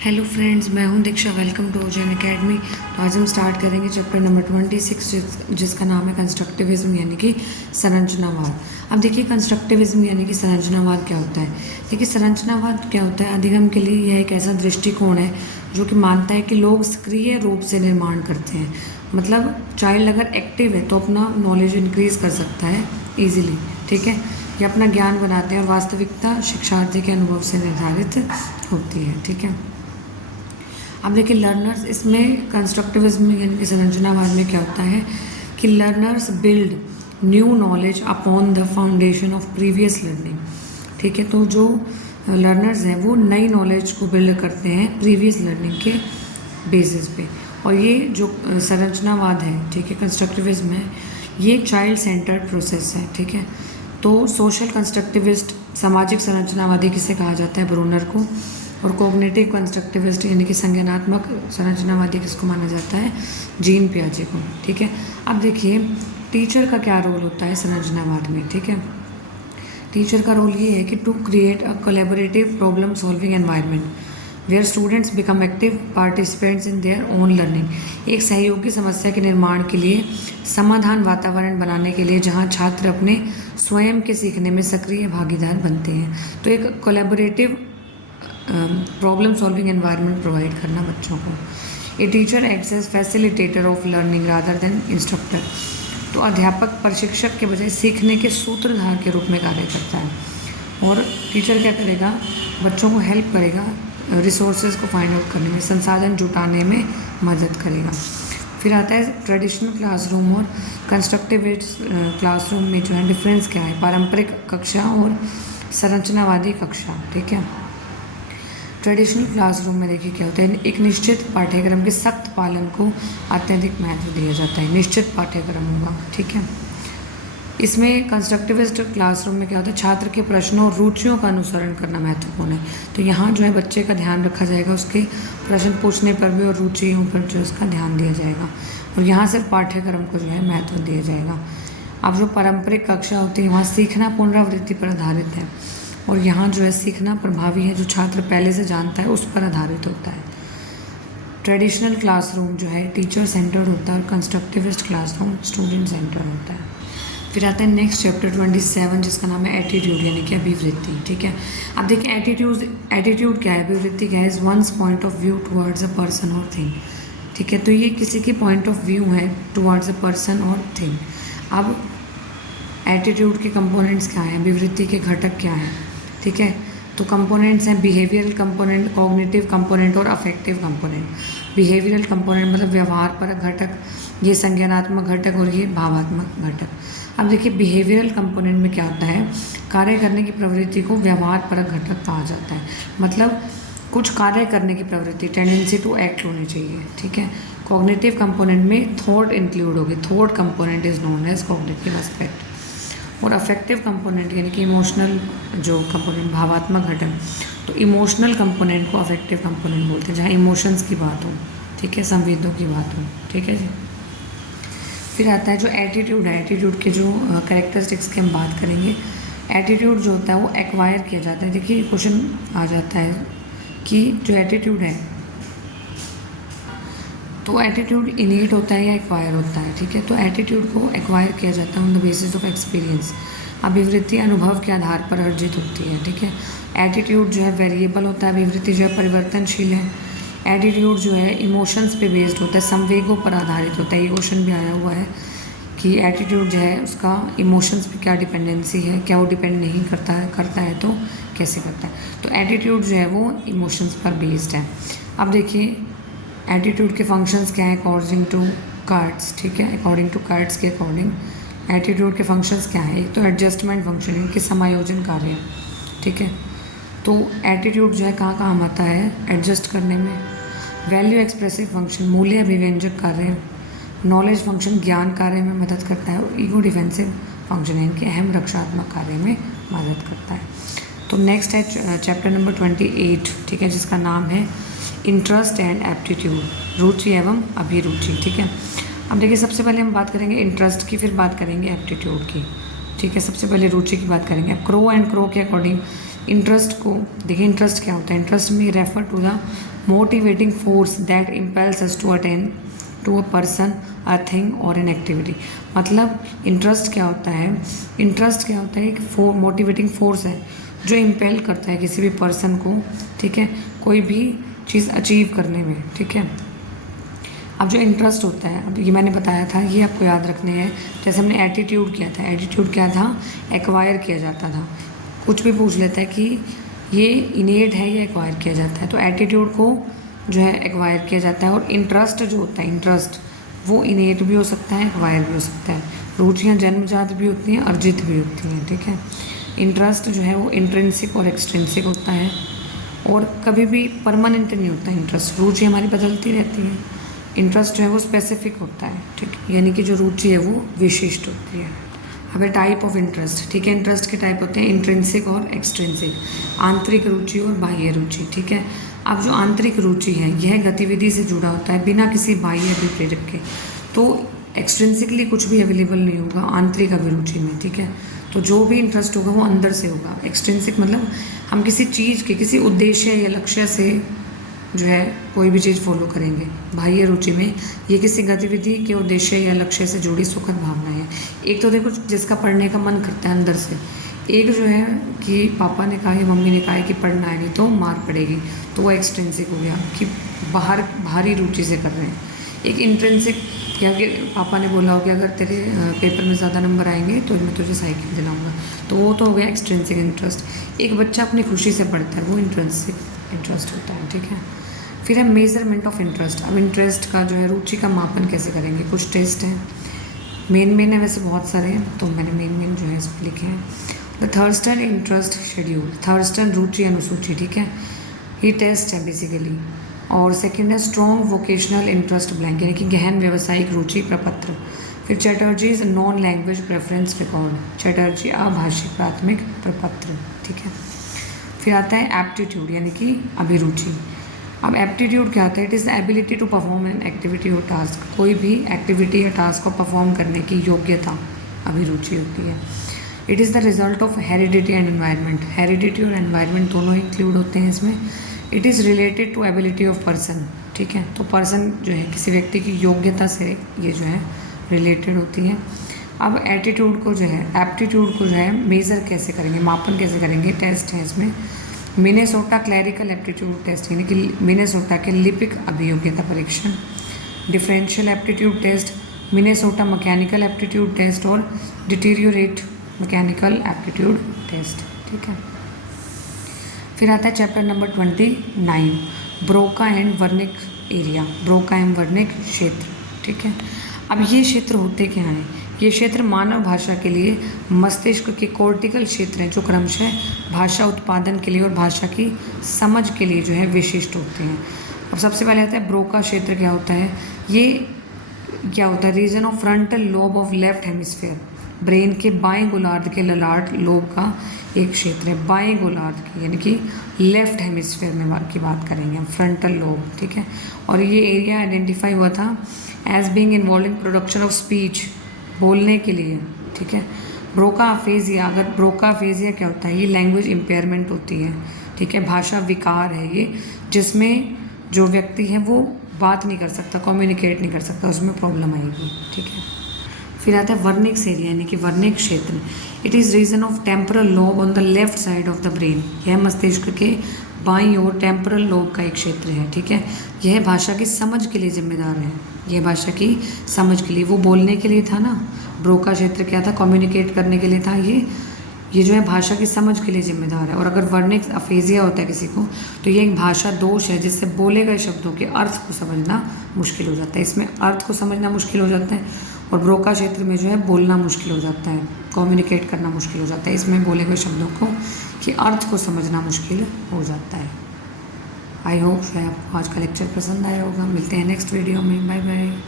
Hello friends, मैं हूं Diksha. Welcome to Ojan academy. तो आज हम स्टार्ट करेंगे चैप्टर नंबर 26 जिसका नाम है कंस्ट्रक्टिविज्म यानी कि संरचनावाद। अब देखिए, कंस्ट्रक्टिविज्म यानी कि संरचनावाद क्या होता है। देखिए, संरचनावाद क्या होता है। अधिगम के लिए यह एक ऐसा दृष्टिकोण है जो कि मानता है कि लोग सक्रिय रूप से निर्माण करते हैं। मतलब चाइल्ड अगर एक्टिव है तो अपना नॉलेज इंक्रीज कर सकता है ईजिली, ठीक है, या अपना ज्ञान बनाते हैं और वास्तविकता शिक्षार्थी के अनुभव से निर्धारित होती है, ठीक है। अब देखिए, लर्नर्स इसमें कंस्ट्रक्टिविज्म यानी कि संरचनावाद में क्या होता है कि learners build new knowledge upon the foundation of previous learning, ठीक है। तो जो लर्नर्स हैं वो नई नॉलेज को बिल्ड करते हैं प्रीवियस लर्निंग के बेसिस पे। और ये जो संरचनावाद है, ठीक है, कंस्ट्रक्टिविज्म है, ये एक चाइल्ड सेंटर्ड प्रोसेस है, ठीक है। तो सोशल कंस्ट्रक्टिविस्ट सामाजिक संरचनावादी किसे कहा जाता है, ब्रूनर को। और कोग्निटिव कंस्ट्रक्टिविस्ट यानी कि संज्ञानात्मक संरचनावादी किसको माना जाता है, जीन पियाजे को, ठीक है। अब देखिए, टीचर का क्या रोल होता है संरचनावाद में, ठीक है। टीचर का रोल ये है कि to create a collaborative problem solving environment where students become active participants in their own learning. एक सहयोगी समस्या के निर्माण के लिए समाधान वातावरण बनाने के लिए जहाँ छात्र अपने स्वयं के सीखने में सक्रिय भागीदार बनते हैं। तो एक collaborative problem solving environment provide करना बच्चों को। A teacher acts as facilitator of learning rather than instructor. तो अध्यापक प्रशिक्षक के बजाय सीखने के सूत्रधार के रूप में कार्य करता है। और टीचर क्या करेगा, बच्चों को हेल्प करेगा, रिसोर्सेज को फाइंड आउट करने में, संसाधन जुटाने में मदद करेगा। फिर आता है ट्रेडिशनल क्लासरूम और कंस्ट्रक्टिविस्ट क्लासरूम में जो है डिफरेंस क्या है, पारंपरिक कक्षा और संरचनावादी कक्षा, ठीक है। ट्रेडिशनल क्लासरूम में देखिए क्या होता है, एक निश्चित पाठ्यक्रम के सख्त पालन को अत्यधिक महत्व दिया जाता है। निश्चित पाठ्यक्रम होगा, ठीक है। इसमें कंस्ट्रक्टिविस्ट क्लासरूम में क्या होता है, छात्र के प्रश्नों और रुचियों का अनुसरण करना महत्वपूर्ण है। तो यहाँ जो है बच्चे का ध्यान रखा जाएगा, उसके प्रश्न पूछने पर भी और रुचियों पर जो उसका ध्यान दिया जाएगा। और यहाँ सिर्फ पाठ्यक्रम को जो है महत्व दिया जाएगा। अब जो पारंपरिक कक्षा होती है वहाँ सीखना पुनरावृत्ति पर आधारित है। और यहाँ जो है सीखना प्रभावी है, जो छात्र पहले से जानता है उस पर आधारित होता है। ट्रेडिशनल क्लासरूम जो है टीचर सेंटर्ड होता है और कंस्ट्रक्टिविस्ट क्लासरूम स्टूडेंट सेंटर्ड होता है। फिर आता है नेक्स्ट चैप्टर 27 जिसका नाम है एटीट्यूड यानी कि अभिवृत्ति, ठीक है। अब देखिए, एटीट्यूड क्या है, अभिवृत्ति क्या है, is one's point of view towards a person और थिंग, ठीक है। तो ये किसी की पॉइंट ऑफ व्यू है टुवर्ड्स अ पर्सन और थिंग। अब एटीट्यूड के कंपोनेंट्स क्या हैं, अभिवृत्ति के घटक क्या हैं, ठीक है। तो कंपोनेंट्स हैं बिहेवियरल कंपोनेंट, कॉग्निटिव कंपोनेंट और अफेक्टिव कंपोनेंट। बिहेवियरल कंपोनेंट मतलब व्यवहार परक घटक, ये संज्ञानात्मक घटक और ये भावात्मक घटक। अब देखिए, बिहेवियरल कंपोनेंट में क्या होता है, कार्य करने की प्रवृत्ति को व्यवहार परक घटक कहा जाता है। मतलब कुछ कार्य करने की प्रवृत्ति, टेंडेंसी टू एक्ट होनी चाहिए, ठीक है। कॉग्निटिव कंपोनेंट में थॉट इंक्लूड होगी, thought component is known as cognitive aspect. और अफेक्टिव कंपोनेंट यानी कि इमोशनल जो कंपोनेंट, भावात्मक घटक, तो इमोशनल कंपोनेंट को अफेक्टिव कंपोनेंट बोलते हैं, जहाँ इमोशंस की बात हो, ठीक है, संवेदों की बात हो, ठीक है जी। फिर आता है जो एटीट्यूड है, एटीट्यूड के जो कैरेक्टरिस्टिक्स की हम बात करेंगे। एटीट्यूड जो होता है वो एक्वायर किया जाता है। देखिए, क्वेश्चन आ जाता है कि जो एटीट्यूड है तो एटीट्यूड इनेट होता है या एक्वायर होता है, ठीक है। तो एटीट्यूड को एक्वायर किया जाता है on the basis of experience. अभिवृत्ति अनुभव के आधार पर अर्जित होती है, ठीक है। एटीट्यूड जो है वेरिएबल होता है, अभिवृत्ति जो है परिवर्तनशील है। एटीट्यूड जो है इमोशंस पे बेस्ड होता है, संवेगों पर आधारित होता है। ये क्वेश्चन भी आया हुआ है कि एटीट्यूड जो है उसका इमोशंस पे क्या डिपेंडेंसी है, क्या वो डिपेंड नहीं करता है तो कैसे करता है। तो एटीट्यूड जो है वो इमोशंस पर बेस्ड है। अब देखिए, एटीट्यूड के फंक्शंस क्या हैं अकॉर्डिंग टू कार्ड्स, ठीक है। अकॉर्डिंग टू कार्ड्स के अकॉर्डिंग एटीट्यूड के फंक्शंस क्या है, एक तो एडजस्टमेंट फंक्शन है कि समायोजन कार्य, ठीक है। तो एटीट्यूड जो है कहाँ कहाँ आता है, एडजस्ट करने में। वैल्यू एक्सप्रेसिव फंक्शन मूल्य अभिव्यंजक कार्य। नॉलेज फंक्शन ज्ञान कार्य में मदद करता है। और ईगो डिफेंसिव फंक्शन है इनके अहम रक्षात्मक कार्य में मदद करता है। तो नेक्स्ट है चैप्टर नंबर 28, ठीक है, जिसका नाम है इंटरेस्ट एंड एप्टीट्यूड, रुचि एवं अभिरुचि, ठीक है। अब देखिए, सबसे पहले हम बात करेंगे इंटरेस्ट की, फिर बात करेंगे एप्टीट्यूड की, ठीक है। सबसे पहले रुचि की बात करेंगे। क्रो एंड क्रो के अकॉर्डिंग इंटरेस्ट को देखिए, इंटरेस्ट क्या होता है? Interest may refer to the motivating force that impels us to attend to a person, a thing or an activity. मतलब इंटरेस्ट क्या होता है? इंटरेस्ट क्या होता है? एक मोटिवेटिंग फोर्स है जो इम्पेल करता है किसी भी पर्सन को, ठीक है, कोई भी चीज़ अचीव करने में, ठीक है। अब जो इंटरेस्ट होता है, अब ये मैंने बताया था, ये आपको याद रखने हैं। जैसे हमने एटीट्यूड किया था, एटीट्यूड क्या था? एक्वायर किया जाता था। कुछ भी पूछ लेता है कि ये इनेट है या एक्वायर किया जाता है, तो एटीट्यूड को जो है एक्वायर किया जाता है। और इंटरेस्ट जो होता है, इंटरेस्ट वो इनेट भी हो सकता है, एक्वायर भी हो सकता है। रुचियाँ जन्मजात भी होती हैं, अर्जित भी होती हैं, ठीक है। इंटरेस्ट जो है वो इंट्रिंसिक और एक्सट्रिंसिक होता है और कभी भी परमानेंट नहीं होता इंटरेस्ट। रुचि हमारी बदलती रहती है। इंटरेस्ट जो है वो स्पेसिफिक होता है, ठीक है, यानी कि जो रुचि है वो विशिष्ट होती है। अब है टाइप ऑफ इंटरेस्ट, ठीक है। इंटरेस्ट के टाइप होते हैं इंट्रिंसिक और एक्सट्रिंसिक, आंतरिक रुचि और बाह्य रुचि, ठीक है। अब जो आंतरिक रुचि है यह गतिविधि से जुड़ा होता है बिना किसी बाह्य अभिप्रेरक के, तो एक्सट्रिंसिकली कुछ भी अवेलेबल नहीं होगा आंतरिक अभिरुचि में, ठीक है। तो जो भी इंटरेस्ट होगा वो अंदर से होगा। एक्सट्रिंसिक मतलब हम किसी चीज़ के किसी उद्देश्य या लक्ष्य से जो है कोई भी चीज़ फॉलो करेंगे। बाह्य रुचि में ये किसी गतिविधि के उद्देश्य या लक्ष्य से जुड़ी सुखद भावना है। एक तो देखो जिसका पढ़ने का मन करता है अंदर से, एक जो है कि पापा ने कहा या मम्मी ने कहा है कि पढ़ना है नहीं तो मार पड़ेगी, तो वो एक्सट्रिंसिक हो गया कि बाहरी रुचि से कर रहे हैं। एक इंट्रिंसिक क्या कि पापा ने बोला हो कि अगर तेरे पेपर में ज़्यादा नंबर आएंगे तो मैं तुझे साइकिल दिलाऊंगा, तो वो तो हो गया एक्सट्रिंसिक इंटरेस्ट। एक बच्चा अपनी खुशी से पढ़ता है, वो इंट्रिंसिक इंटरेस्ट होता है, ठीक है। फिर है मेजरमेंट ऑफ इंटरेस्ट। अब इंटरेस्ट का जो है रुचि का मापन कैसे करेंगे? कुछ टेस्ट हैं, मेन है, वैसे बहुत सारे हैं, तो मैंने मेन जो है इस पर लिखे हैं। The Thurstone interest schedule, Thurstone रुचि अनुसूची, ठीक है, ये टेस्ट है बेसिकली। और सेकंड है स्ट्रॉन्ग वोकेशनल इंटरेस्ट ब्लैंक, यानी कि गहन व्यावसायिक रुचि प्रपत्र। फिर Chatterjee's non language preference record, Chatterjee अभाषिक प्राथमिक प्रपत्र, ठीक है। फिर आता है एप्टीट्यूड, यानी कि अभिरुचि। अब एप्टीट्यूड क्या होता है? It is the ability to perform an activity और टास्क, कोई भी एक्टिविटी या टास्क को परफॉर्म करने की योग्यता अभिरुचि होती है। It is the result of heredity and environment, heredity और एनवायरनमेंट दोनों इंक्लूड होते हैं इसमें। It is related to ability of person, ठीक है, तो पर्सन जो है किसी व्यक्ति की योग्यता से ये जो है रिलेटेड होती है। अब एटीट्यूड को जो है, एप्टीट्यूड को जो है मेज़र कैसे करेंगे, मापन कैसे करेंगे? टेस्ट है इसमें। मिनेसोटा क्लैरिकल एप्टीट्यूड टेस्ट, यानी कि मिनेसोटा के लिपिक अभियोग्यता परीक्षण। Differential aptitude test, Minnesota mechanical aptitude test और डिटीरियोरेट मैकेनिकल एप्टीट्यूड टेस्ट, ठीक है। फिर आता है chapter number 29, Broca and Wernicke area, Broca and Wernicke क्षेत्र, ठीक है। अब ये क्षेत्र होते क्या हैं? ये क्षेत्र मानव भाषा के लिए मस्तिष्क के कोर्टिकल क्षेत्र हैं जो क्रमशः भाषा उत्पादन के लिए और भाषा की समझ के लिए जो है विशिष्ट होते हैं। अब सबसे पहले आता है ब्रोका क्षेत्र क्या होता है? ये क्या होता है? Region of frontal lobe of left hemisphere, brain के बाएं गोलार्ध के ललाट लोब का एक क्षेत्र है, बाएं गोलार्ध की, यानी कि लेफ्ट हेमिस्फीयर में की बात करेंगे हम, फ्रंटल लोब, ठीक है। और ये एरिया आइडेंटिफाई हुआ था as being involve in production of speech, बोलने के लिए, ठीक है। ब्रोका अफेजिया, अगर ब्रोका अफेजिया क्या होता है? ये लैंग्वेज इम्पेयरमेंट होती है, ठीक है, भाषा विकार है ये, जिसमें जो व्यक्ति है वो बात नहीं कर सकता, कम्युनिकेट नहीं कर सकता, उसमें प्रॉब्लम आएगी, ठीक है। फिर आता है वर्निक्स एरिया, यानी कि वर्निक क्षेत्र। It is region of temporal lobe on the left side of the brain, यह मस्तिष्क के बाईं ओर टेम्परल लोब का एक क्षेत्र है, ठीक है। यह भाषा की समझ के लिए जिम्मेदार है, यह भाषा की समझ के लिए, वो बोलने के लिए था ना, ब्रोका क्षेत्र क्या था? कम्युनिकेट करने के लिए था। ये जो है भाषा की समझ के लिए जिम्मेदार है। और अगर वर्निक अफेजिया होता है किसी को, तो ये एक भाषा दोष है जिससे बोले गए शब्दों के अर्थ को समझना मुश्किल हो जाता है। इसमें अर्थ को समझना मुश्किल हो जाता है और ब्रोका क्षेत्र में जो है बोलना मुश्किल हो जाता है, कम्युनिकेट करना मुश्किल हो जाता है। इसमें बोले गए शब्दों को कि अर्थ को समझना मुश्किल हो जाता है। आई होप आपको आज का लेक्चर पसंद आया होगा। मिलते हैं नेक्स्ट वीडियो में। Bye bye.